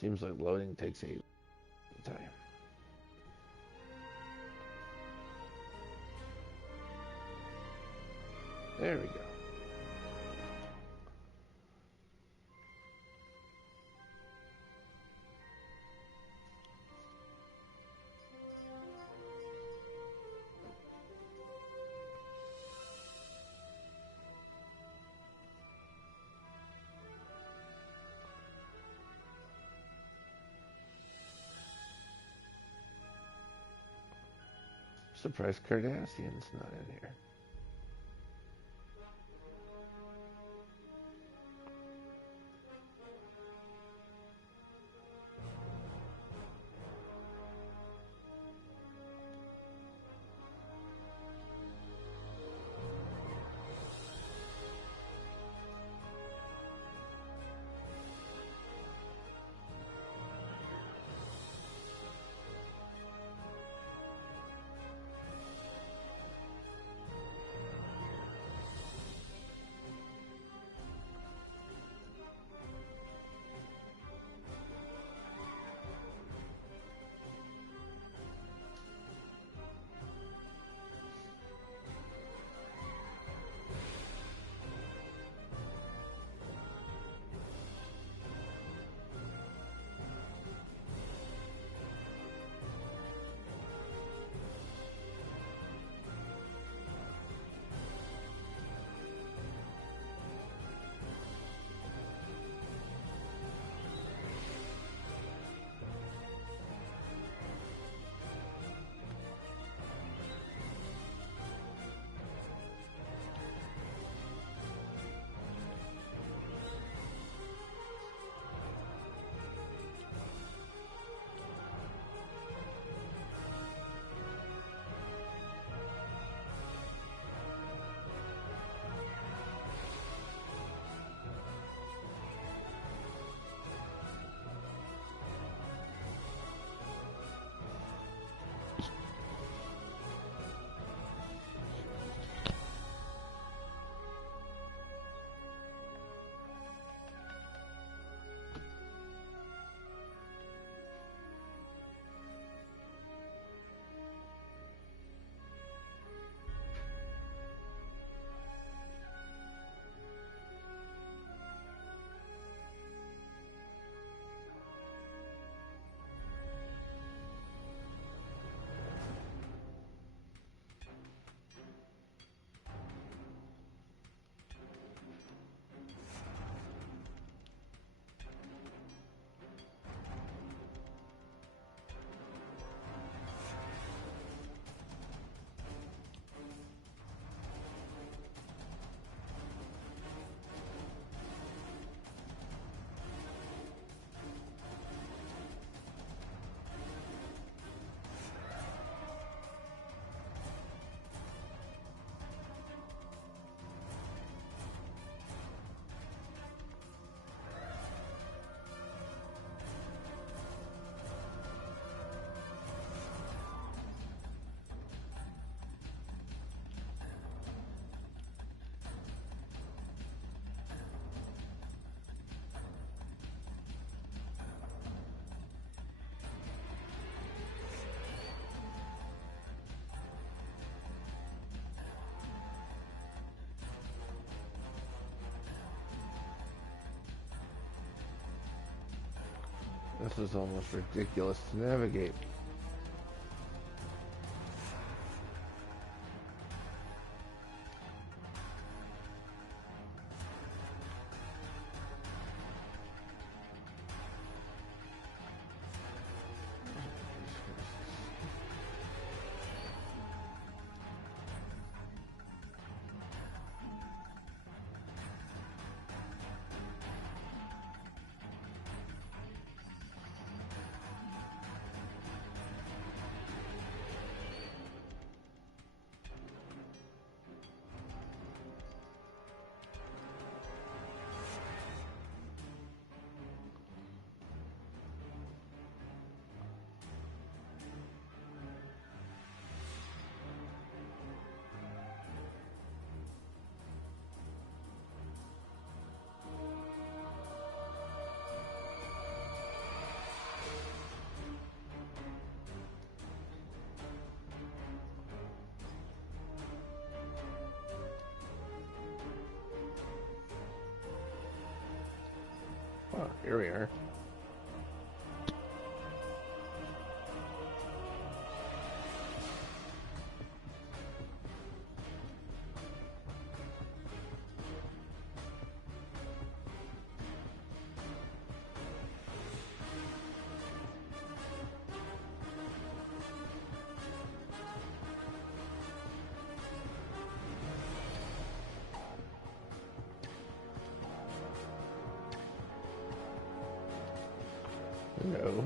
Seems like loading takes a time. There we go. Surprised Cardassian's not in here. This is almost ridiculous to navigate. Oh, here we are. No.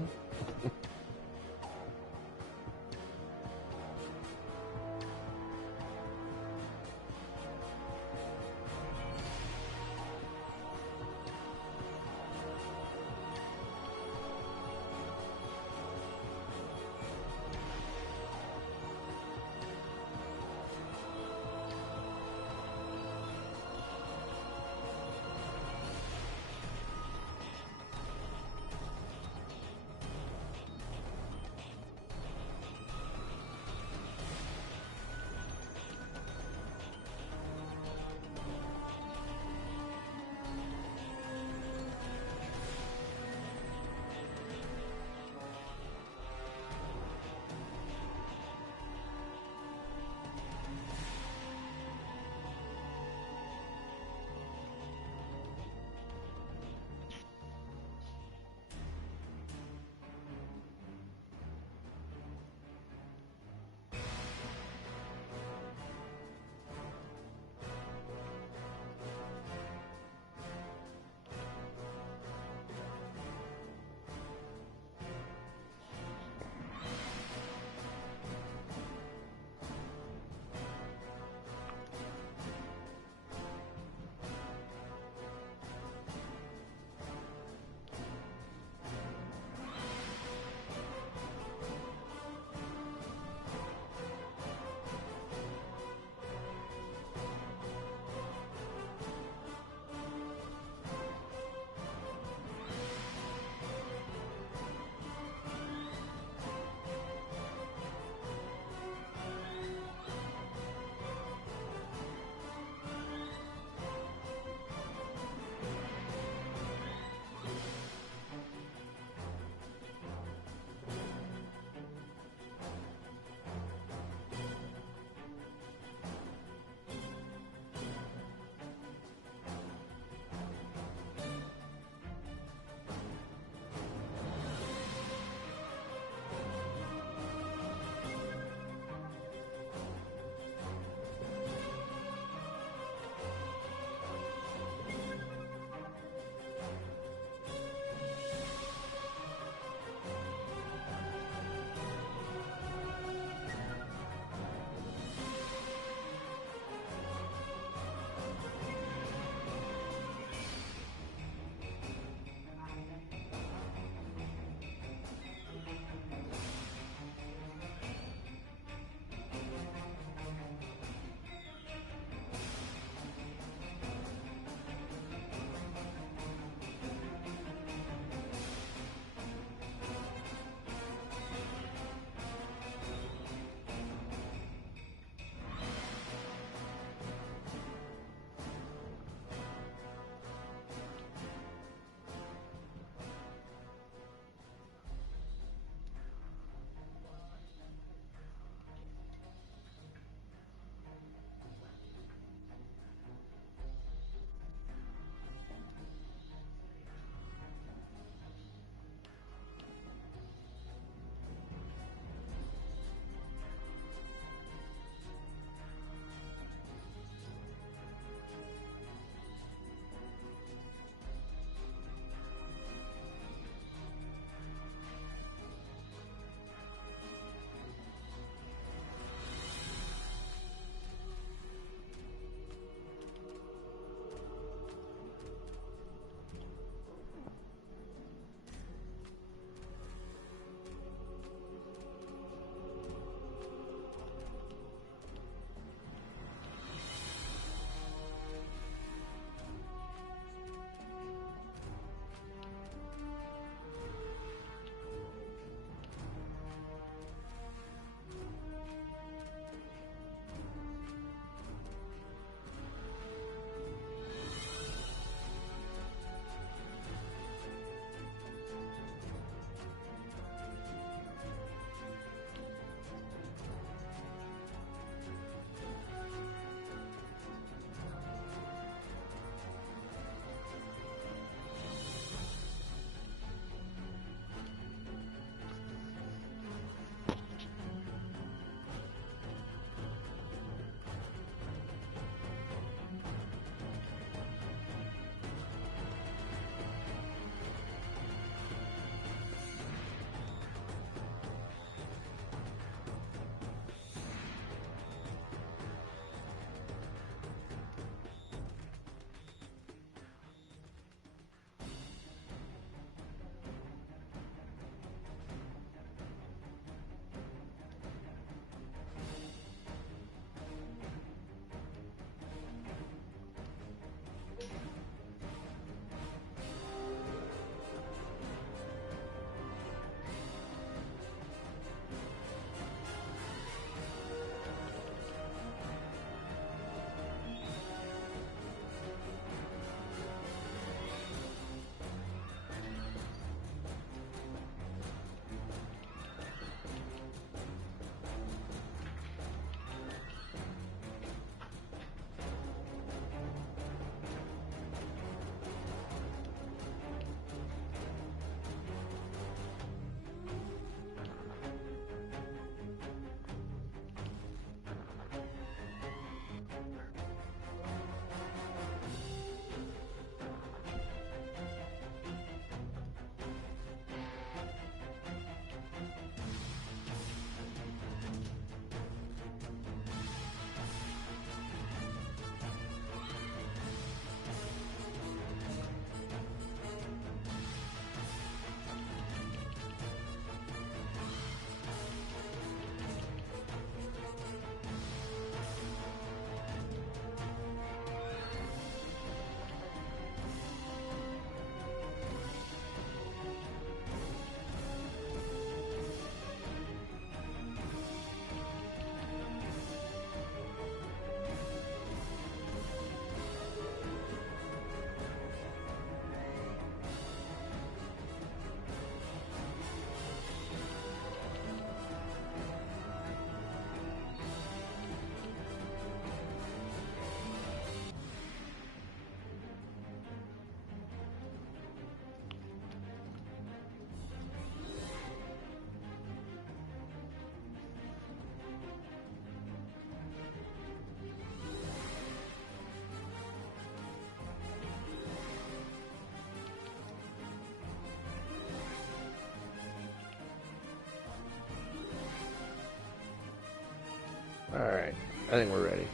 Alright, I think we're ready.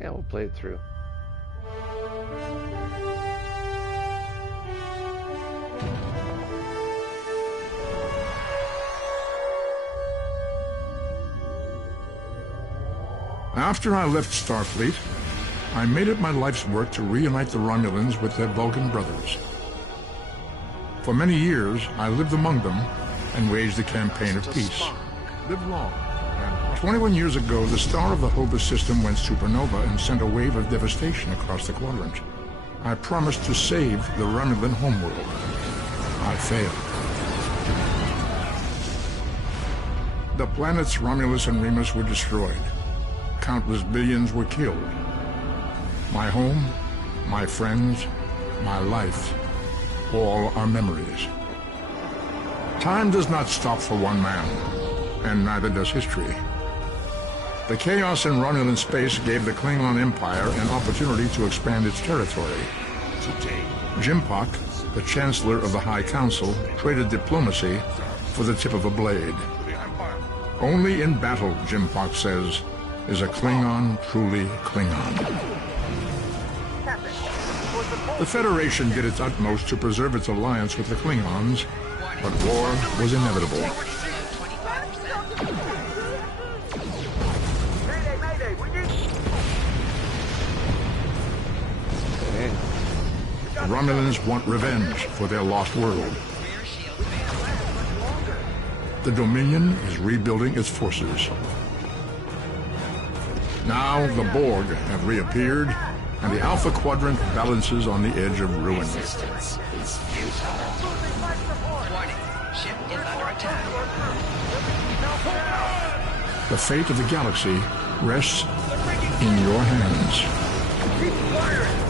Yeah, we'll play it through. After I left Starfleet, I made it my life's work to reunite the Romulans with their Vulcan brothers. For many years, I lived among them and waged a campaign of peace. Live long. 21 years ago, the star of the Hova system went supernova and sent a wave of devastation across the quadrant. I promised to save the Romulan homeworld. I failed. The planets Romulus and Remus were destroyed. Countless billions were killed. My home, my friends, my life, all are memories. Time does not stop for one man, and neither does history. The chaos in Romulan space gave the Klingon Empire an opportunity to expand its territory. Jimpak, the Chancellor of the High Council, traded diplomacy for the tip of a blade. Only in battle, Jimpak says, is a Klingon truly Klingon. The Federation did its utmost to preserve its alliance with the Klingons, but war was inevitable. The Romulans want revenge for their lost world. The Dominion is rebuilding its forces. Now the Borg have reappeared, and the Alpha Quadrant balances on the edge of ruin. The fate of the galaxy rests in your hands. Keep firing!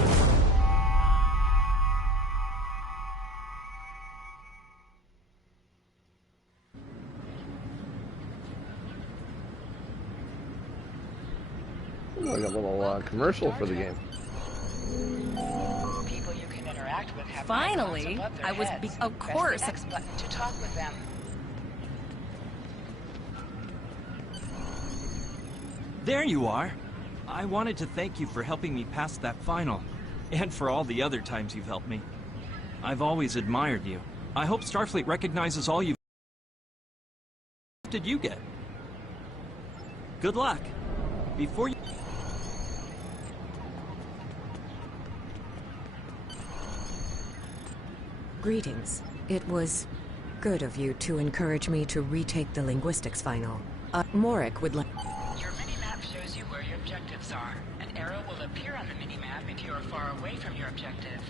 Like a little commercial for the game. People you can interact with have Finally, I was of course. Press the X button to talk with them. There you are. I wanted to thank you for helping me pass that final, and for all the other times you've helped me. I've always admired you. I hope Starfleet recognizes all you've... What did you get? Good luck. Before you... Greetings. It was good of you to encourage me to retake the linguistics final. Morik would like... Your minimap shows you where your objectives are. An arrow will appear on the minimap if you are far away from your objective.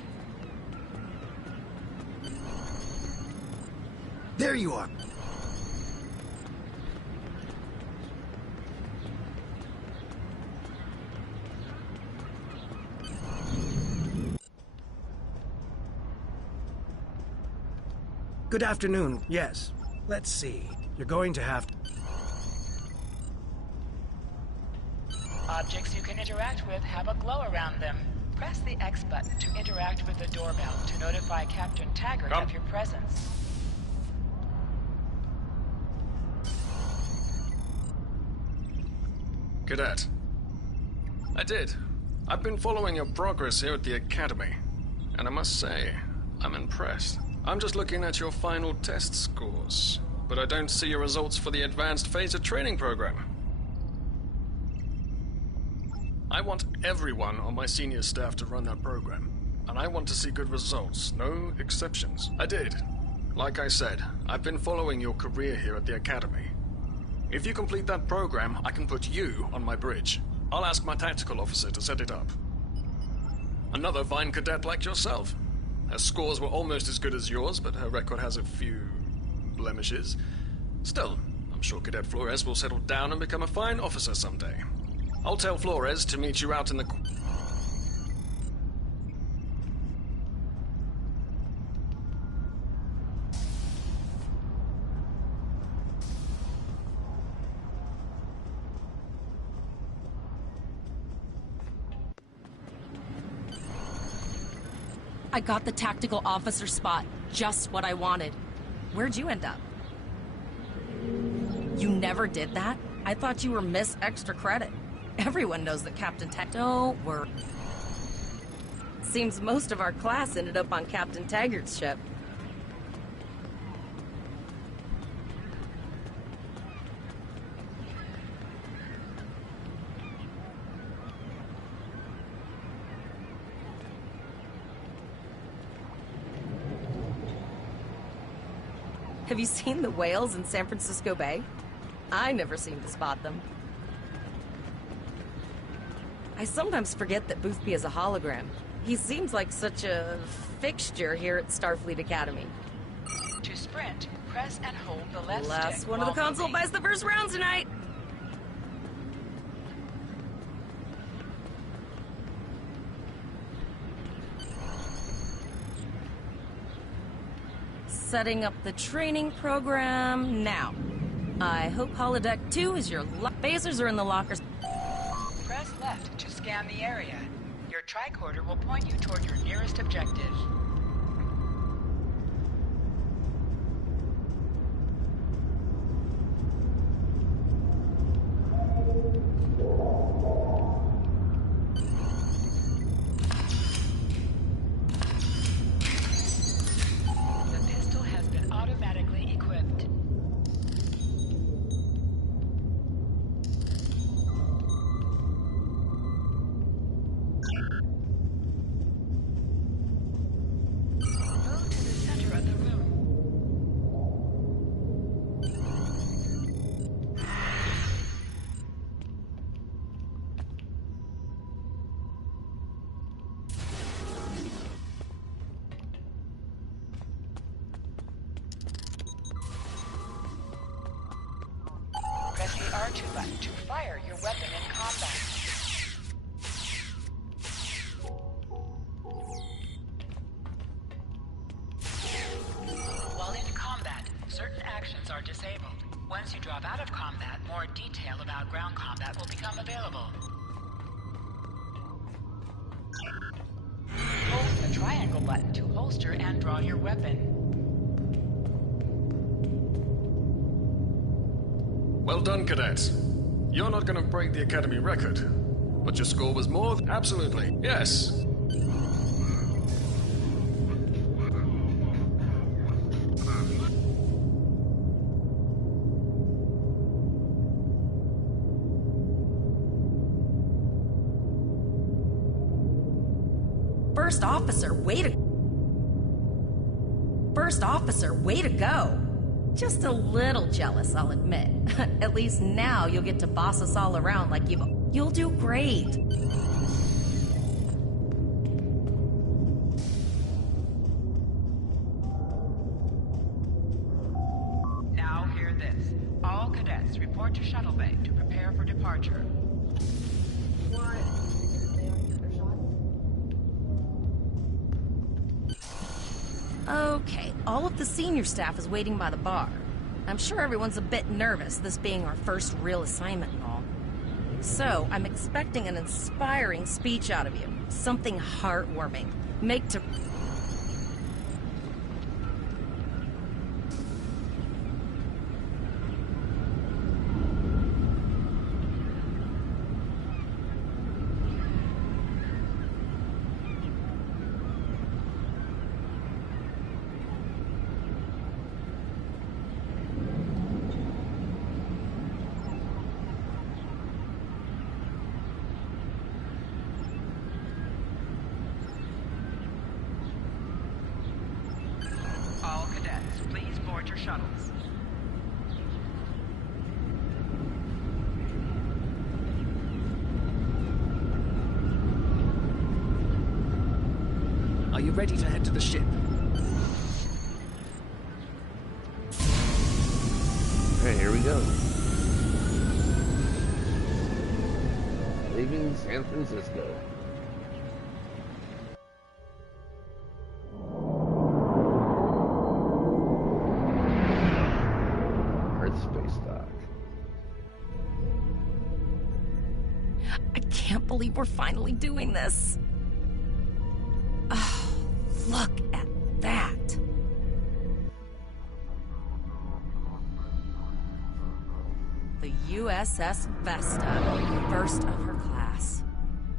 There you are. Good afternoon. Yes. Let's see. You're going to have to... Objects you can interact with have a glow around them. Press the X button to interact with the doorbell to notify Captain Taggart of your presence. Cadet. I did. I've been following your progress here at the Academy, and I must say, I'm impressed. I'm just looking at your final test scores, but I don't see your results for the Advanced Phaser Training Program. I want everyone on my senior staff to run that program, and I want to see good results, no exceptions. I did. Like I said, I've been following your career here at the Academy. If you complete that program, I can put you on my bridge. I'll ask my tactical officer to set it up. Another fine cadet like yourself. Her scores were almost as good as yours, but her record has a few blemishes. Still, I'm sure Cadet Flores will settle down and become a fine officer someday. I'll tell Flores to meet you out in the... I got the tactical officer spot. Just what I wanted. Where'd you end up? You never did that? I thought you were Miss Extra Credit. Everyone knows that Captain Don't worry. Seems most of our class ended up on Captain Taggart's ship. Have you seen the whales in San Francisco Bay? I never seem to spot them. I sometimes forget that Boothby is a hologram. He seems like such a fixture here at Starfleet Academy. To sprint, press and hold the left Last stick one of the while console moving. buys the first round tonight! Setting up the training program now. I hope Holodeck 2 is your phasers are in the lockers. Press left to scan the area. Your tricorder will point you toward your nearest objective. The pistol has been automatically equipped. Move to the center of the room. Press the R2 button to fire your weapon in combat. While in combat, certain actions are disabled. Once you drop out of combat, more detail about ground combat will become available. Hold the triangle button to holster and draw your weapon. Well done, cadets. You're not gonna break the Academy record, but your score was more than... Absolutely, yes. First officer, way to go. Just a little jealous, I'll admit. At least now you'll get to boss us all around like you'll do great. Now hear this. All cadets report to Shuttle Bay to prepare for departure. Okay, all of the senior staff is waiting by the bar. I'm sure everyone's a bit nervous, this being our first real assignment and all. So, I'm expecting an inspiring speech out of you. Something heartwarming. Make to... All cadets, please board your shuttles. you ready to head to the ship? Alright, here we go. Leaving San Francisco. Earth space dock. I can't believe we're finally doing this. Oh, look at that. The USS Vesta, first of her class.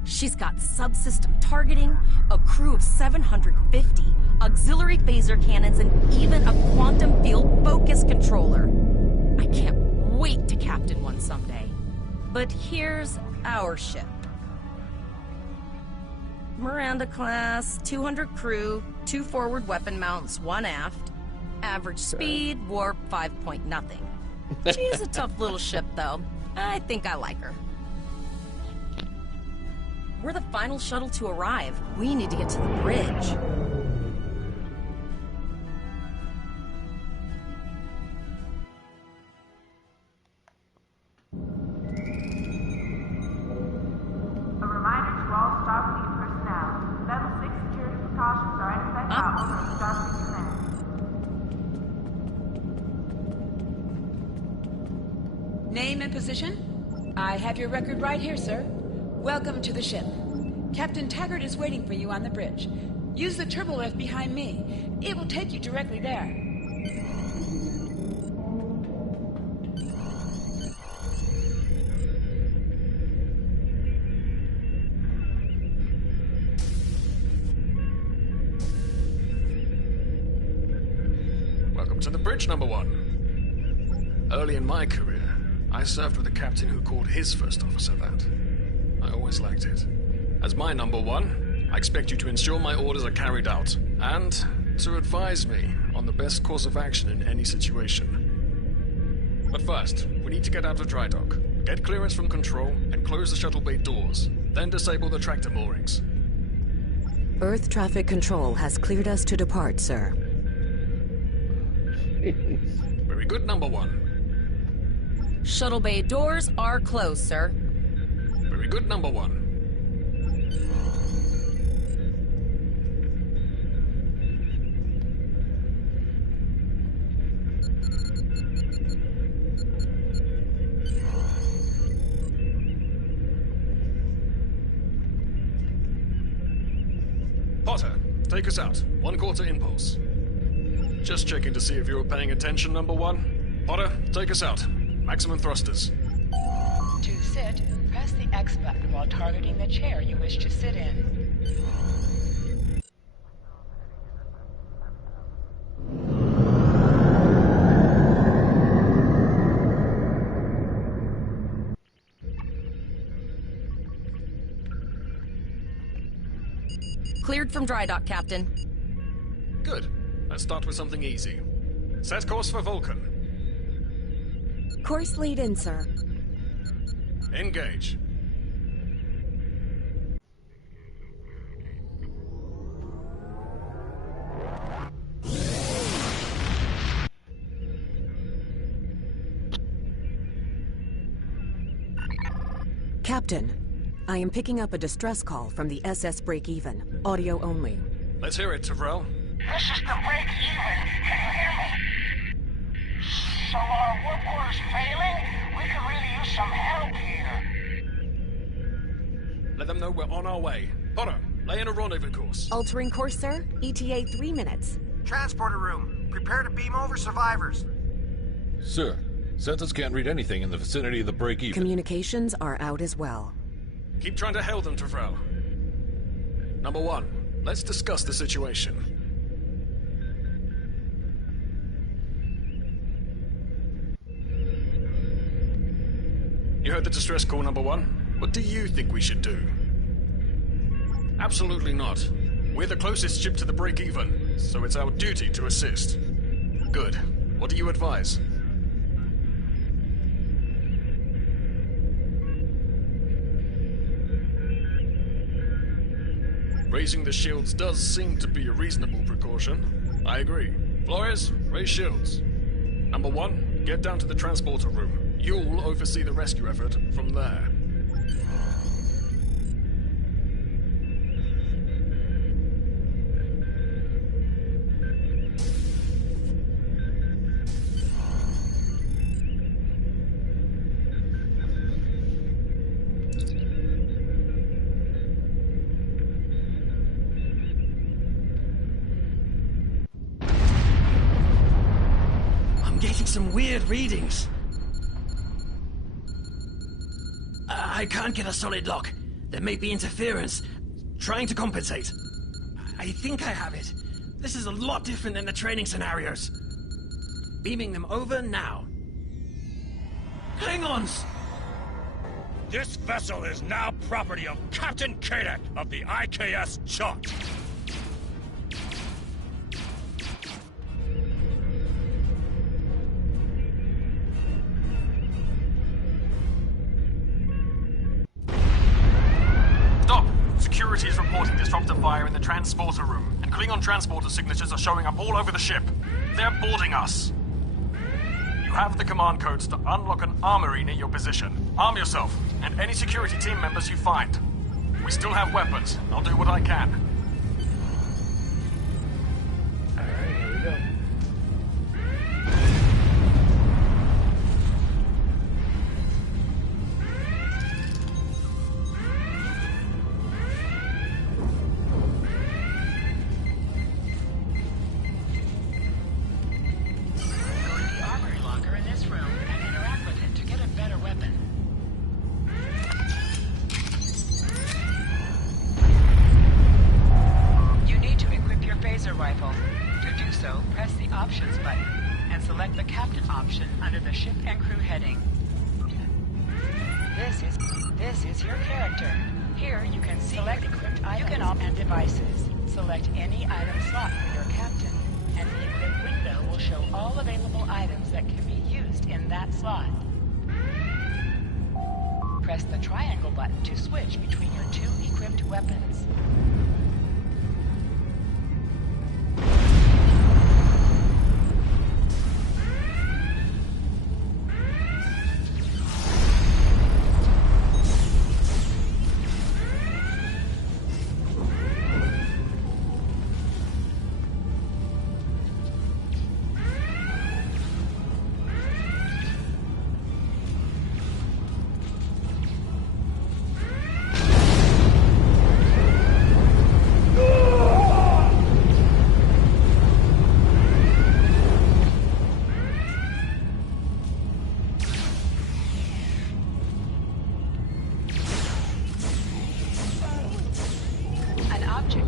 She's got subsystem targeting, a crew of 750, auxiliary phaser cannons, and even a quantum field focus controller. I can't wait to captain one someday. But here's our ship. Miranda class, 200 crew, 2 forward weapon mounts, 1 aft. Average speed, warp 5 point nothing. She's a tough little ship, though. I think I like her. We're the final shuttle to arrive. We need to get to the bridge. A reminder to all Starfleet personnel. Level 6 security precautions are in effect now over Starfleet Command. Name and position? I have your record right here, sir. Welcome to the ship. Captain Taggart is waiting for you on the bridge. Use the turbo lift behind me. It will take you directly there. Welcome to the bridge, number 1. Early in my career, I served with a captain who called his first officer that. I always liked it. As my number 1, I expect you to ensure my orders are carried out, and to advise me on the best course of action in any situation. But first, we need to get out of dry dock, get clearance from control, and close the shuttle bay doors, then disable the tractor moorings. Earth traffic control has cleared us to depart, sir. Very good, number 1. Shuttle bay doors are closed, sir. Very good, number 1. Potter, take us out. 1/4 impulse. Just checking to see if you were paying attention, number 1. Potter, take us out. Maximum thrusters. To sit, press the X button while targeting the chair you wish to sit in. Cleared from dry dock, Captain. Good. Let's start with something easy. Set course for Vulcan. Course lead in, sir. Engage. Captain, I am picking up a distress call from the SS Break-Even. Audio only. Let's hear it, Tyrell. This is the Break-Even. Can you hear me? So our work order's failing? We could really use some help here. Let them know we're on our way. Potter, lay in a rendezvous course. Altering course, sir. ETA 3 minutes. Transporter room. Prepare to beam over survivors. Sir, Census can't read anything in the vicinity of the break-even. Communications are out as well. Keep trying to hail them, Tyrell. Number 1, let's discuss the situation. You heard the distress call, number 1? What do you think we should do? Absolutely not. We're the closest ship to the break-even, so it's our duty to assist. Good. What do you advise? Raising the shields does seem to be a reasonable precaution. I agree. Flores, raise shields. Number 1, get down to the transporter room. You'll oversee the rescue effort from there. Getting some weird readings. I can't get a solid lock. There may be interference. Trying to compensate. I think I have it. This is a lot different than the training scenarios. Beaming them over now. Klingons! This vessel is now property of Captain Kadek of the IKS Chunk. Security is reporting disruptor fire in the transporter room, and Klingon transporter signatures are showing up all over the ship. They're boarding us. You have the command codes to unlock an armory near your position. Arm yourself, and any security team members you find. We still have weapons. I'll do what I can. Alright, here we go. Rifle. To do so, press the Options button and select the Captain option under the Ship and Crew heading. This is your character. Here you can select equipped items and devices. Select any item slot for your captain, and the equipped window will show all available items that can be used in that slot. Press the triangle button to switch between your 2 equipped weapons.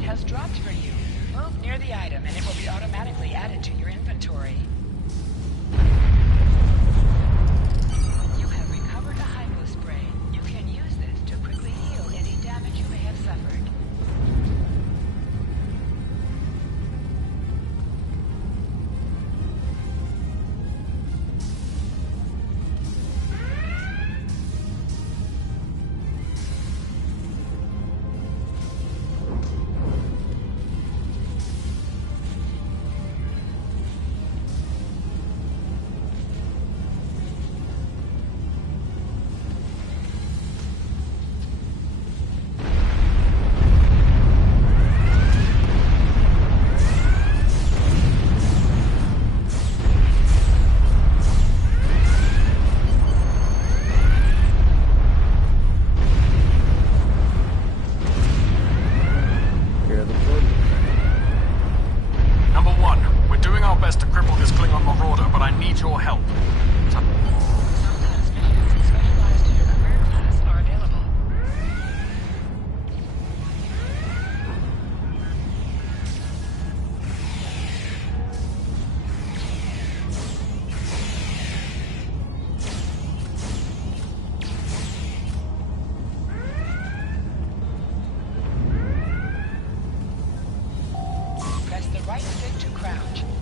Has dropped for you. Move near the item and it will be automatically added to your inventory. You have recovered a hypo spray. You can use this to quickly heal any damage you may have suffered.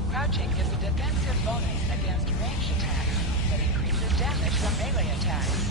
Crouching gives a defensive bonus against ranged attacks that increases damage from melee attacks.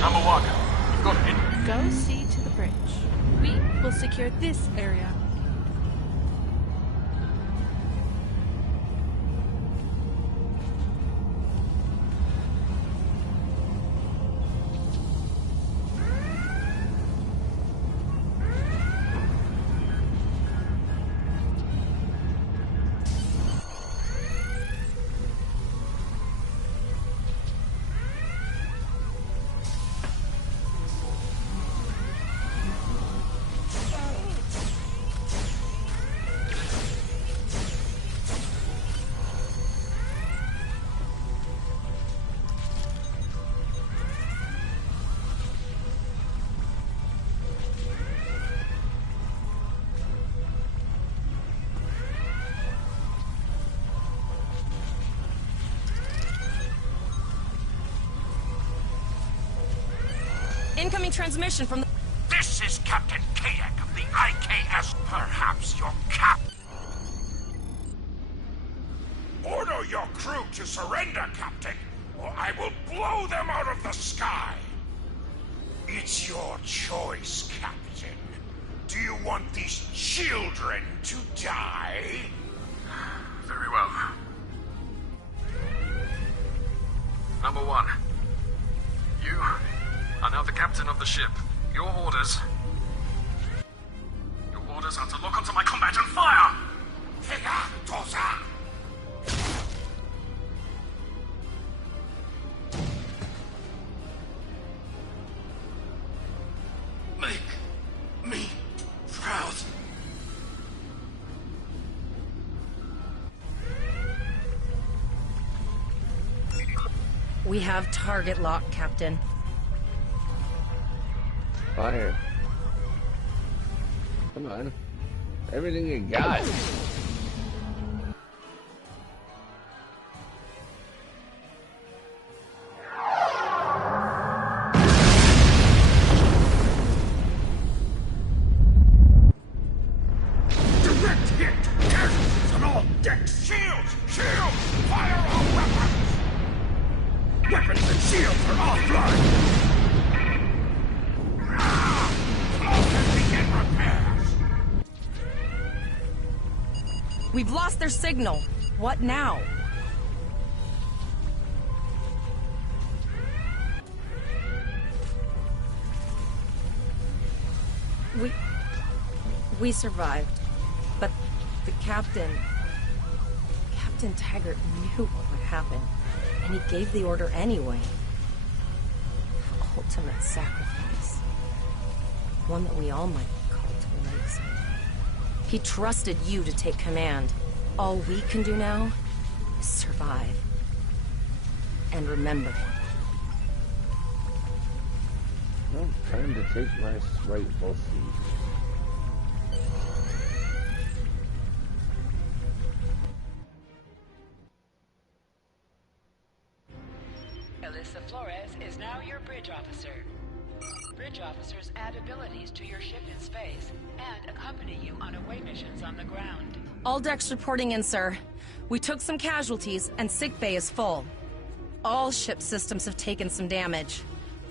Number 1, you've got it. Go see to the bridge. We will secure this area. Incoming transmission from the... This is Captain Kadek of the IKS. Perhaps your cap. Order your crew to surrender, Captain, or I will blow them out of the sky. It's your choice, Captain. Do you want these children to die? Very well. Number 1. You are now the captain of the ship. Your orders are to lock onto my combat and fire! Make me proud. We have target lock, Captain. Fire. Come on. Everything you got. Direct hit! Casualties on all decks! Shields! Shields! Fire all weapons! Weapons and shields are offline! We've lost their signal. What now? We survived. But the Captain Taggart knew what would happen. And he gave the order anyway. Ultimate sacrifice. One that we all might call to make someday. He trusted you to take command. All we can do now is survive. And remember him. Well, time to take my rightful seat. Alyssa Flores is now your bridge officer. Bridge officers add abilities to your ship in space and accompany you on away missions on the ground. All decks reporting in, sir. We took some casualties, and sickbay is full. All ship systems have taken some damage,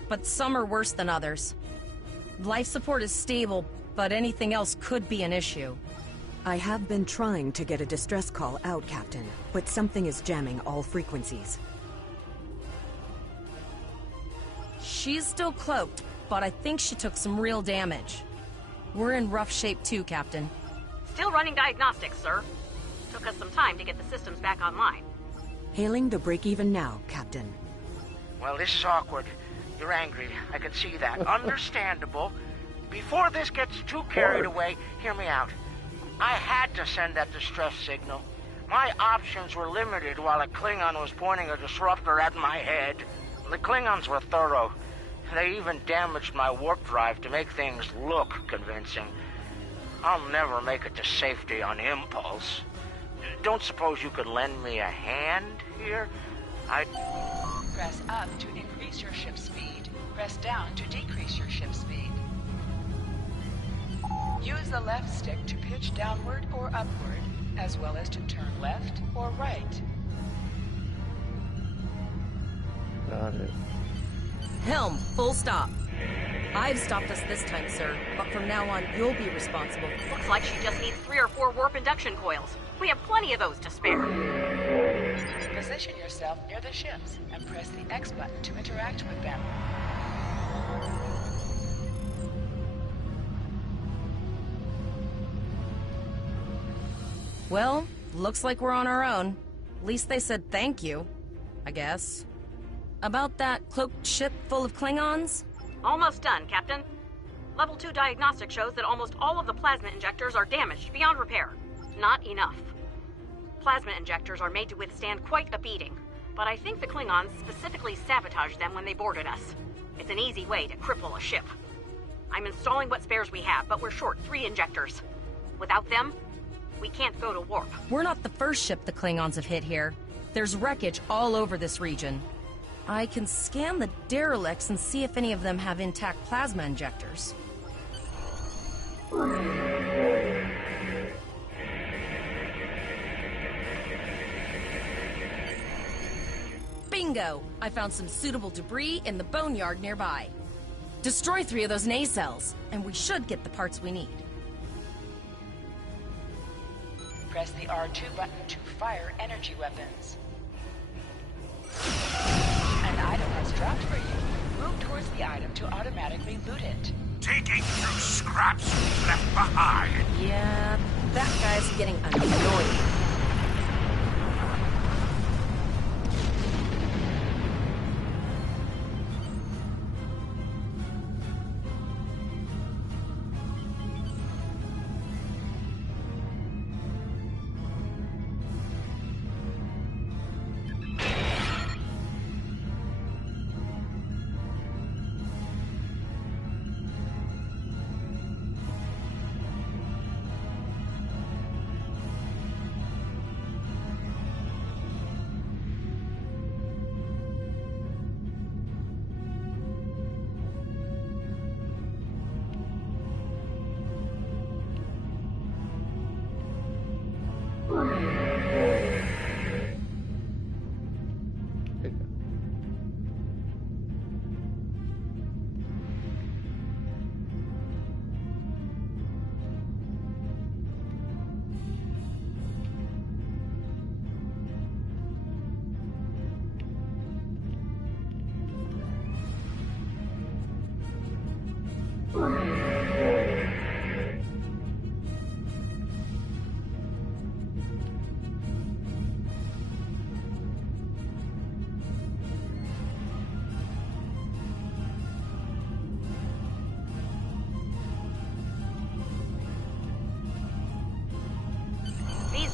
but some are worse than others. Life support is stable, but anything else could be an issue. I have been trying to get a distress call out, Captain, but something is jamming all frequencies. She's still cloaked, but I think she took some real damage. We're in rough shape too, Captain. Still running diagnostics, sir. Took us some time to get the systems back online. Hailing the break-even now, Captain. Well, this is awkward. You're angry. I can see that. Understandable. Before this gets too carried away, hear me out. I had to send that distress signal. My options were limited while a Klingon was pointing a disruptor at my head. The Klingons were thorough. They even damaged my warp drive to make things look convincing. I'll never make it to safety on impulse. Don't suppose you could lend me a hand here? Press up to increase your ship speed. Press down to decrease your ship speed. Use the left stick to pitch downward or upward, as well as to turn left or right. Got it. Helm, full stop. I've stopped us this time, sir, but from now on, you'll be responsible. Looks like she just needs 3 or 4 warp induction coils. We have plenty of those to spare. Position yourself near the ships and press the X button to interact with them. Well, looks like we're on our own. At least they said thank you, I guess. About that cloaked ship full of Klingons? Almost done, Captain. Level 2 diagnostic shows that almost all of the plasma injectors are damaged beyond repair. Not enough. Plasma injectors are made to withstand quite a beating, but I think the Klingons specifically sabotaged them when they boarded us. It's an easy way to cripple a ship. I'm installing what spares we have, but we're short 3 injectors. Without them, we can't go to warp. We're not the first ship the Klingons have hit here. There's wreckage all over this region. I can scan the derelicts and see if any of them have intact plasma injectors. Bingo! I found some suitable debris in the boneyard nearby. Destroy 3 of those nacelles, and we should get the parts we need. Press the R2 button to fire energy weapons. An item has dropped for you. Move towards the item to automatically loot it. Taking through scraps left behind. Yeah, that guy's getting annoying.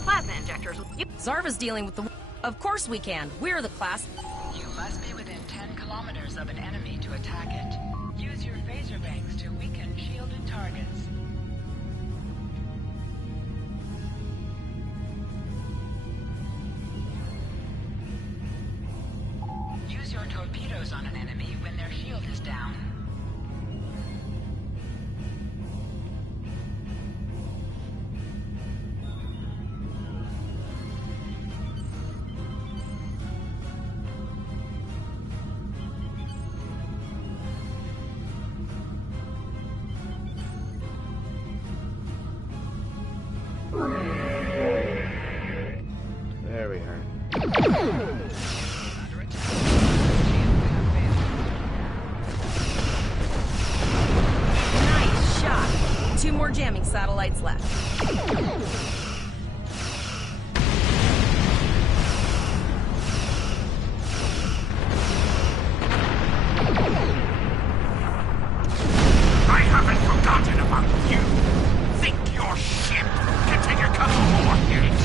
Plasma injectors. Zarva's dealing with the... Of course we can. We're the class... You must be within 10 kilometers of an enemy to attack it. Use your phaser bangs to weaken shielded targets. Use your torpedoes on an enemy when their shield is down. There we are. Nice shot. 2 more jamming satellites left. I haven't forgotten about you. Think your ship can take a couple more hits?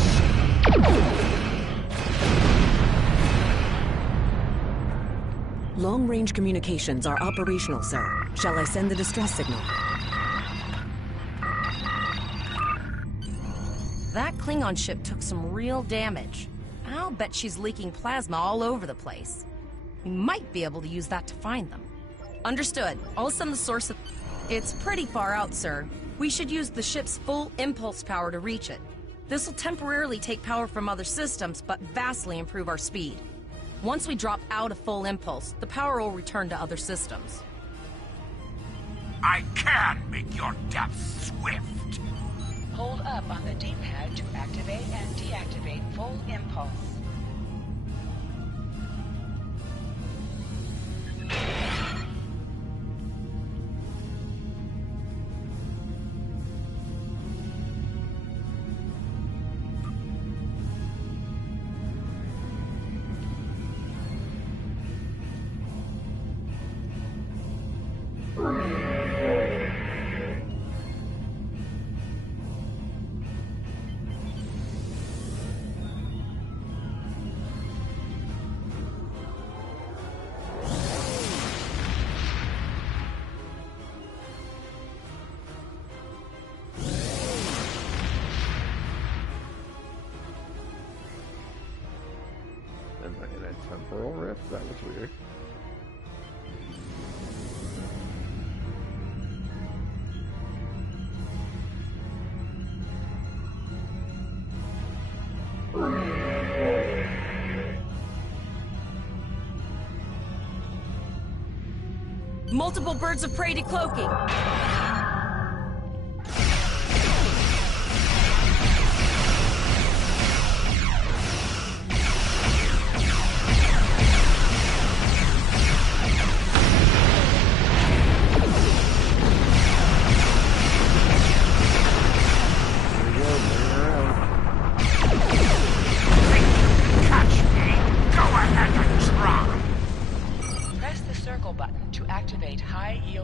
Long-range communications are operational, sir. Shall I send the distress signal? That Klingon ship took some real damage. I'll bet she's leaking plasma all over the place. We might be able to use that to find them. Understood. I'll send the source of... It's pretty far out, sir. We should use the ship's full impulse power to reach it. This will temporarily take power from other systems, but vastly improve our speed. Once we drop out of full impulse, the power will return to other systems. I can make your death swift. Hold up on the D-pad to activate and deactivate full impulse. Temporal rift? That was weird. Multiple birds of prey decloaking.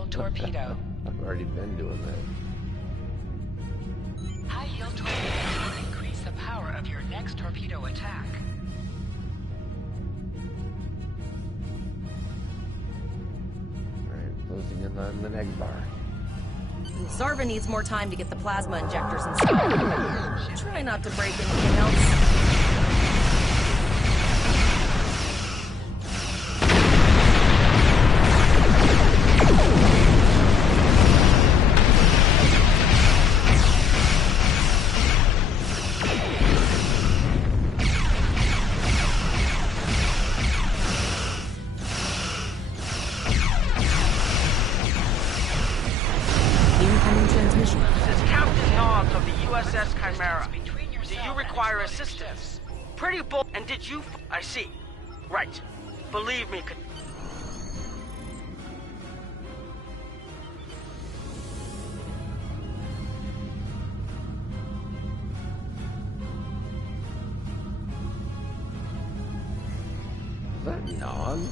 Torpedo. I've already been doing that. High yield torpedo will increase the power of your next torpedo attack. Alright, closing in on the neg bar. Zarva needs more time to get the plasma injectors installed. Try not to break anything else. And did you... I see. Right. Believe me... Is that non?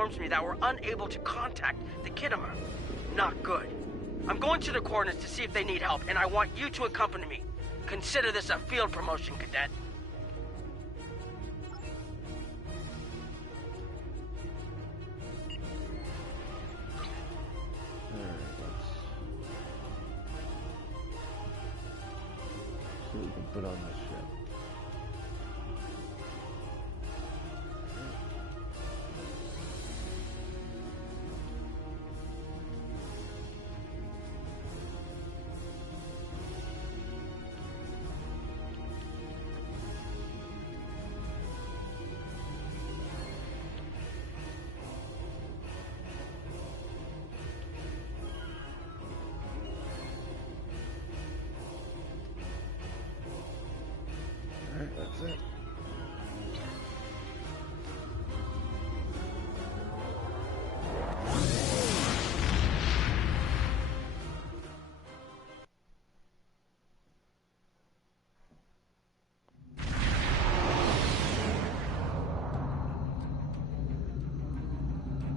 informs me that we're unable to contact the Kittimer. Not good. I'm going to the coordinates to see if they need help, and I want you to accompany me. Consider this a field promotion, Cadet. Alright, let's see what we can put on this ship.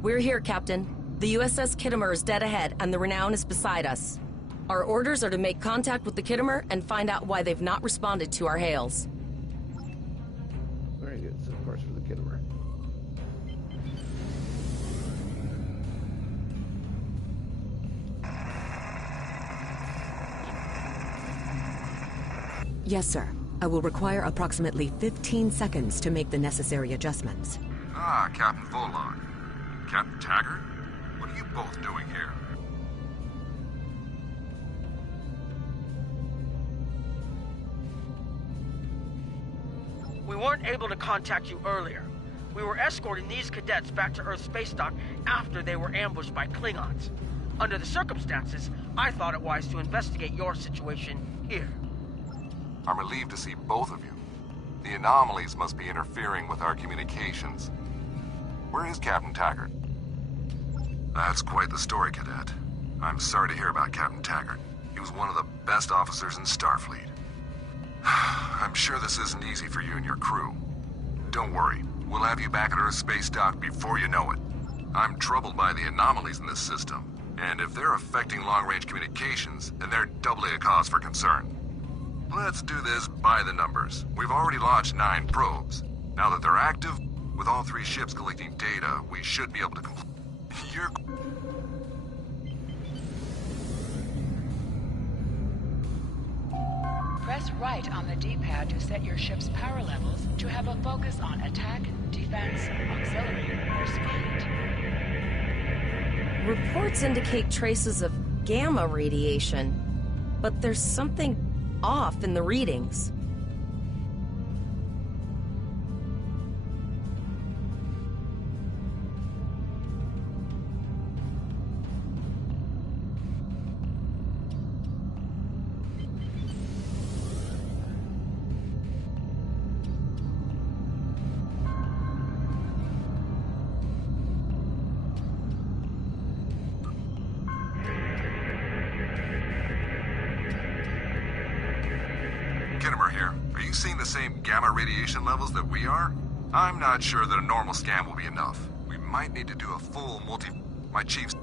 We're here, Captain. The USS Kittimer is dead ahead, and the Renown is beside us. Our orders are to make contact with the Kittimer and find out why they've not responded to our hails. Very good. So, of course, for the Kittimer. Yes, sir. I will require approximately 15 seconds to make the necessary adjustments. Ah, Captain Volon. Captain Taggart? What are you both doing here? We weren't able to contact you earlier. We were escorting these cadets back to Earth space dock after they were ambushed by Klingons. Under the circumstances, I thought it wise to investigate your situation here. I'm relieved to see both of you. The anomalies must be interfering with our communications. Where is Captain Taggart? That's quite the story, Cadet. I'm sorry to hear about Captain Taggart. He was one of the best officers in Starfleet. I'm sure this isn't easy for you and your crew. Don't worry. We'll have you back at Earth space dock before you know it. I'm troubled by the anomalies in this system. And if they're affecting long-range communications, then they're doubly a cause for concern. Let's do this by the numbers. We've already launched 9 probes. Now that they're active, with all 3 ships collecting data, we should be able to complete... Press right on the D-pad to set your ship's power levels to have a focus on attack, defense, auxiliary, or speed. Reports indicate traces of gamma radiation, but there's something off in the readings. Kittimer here. Are you seeing the same gamma radiation levels that we are? I'm not sure that a normal scan will be enough. We might need to do a full My chief's...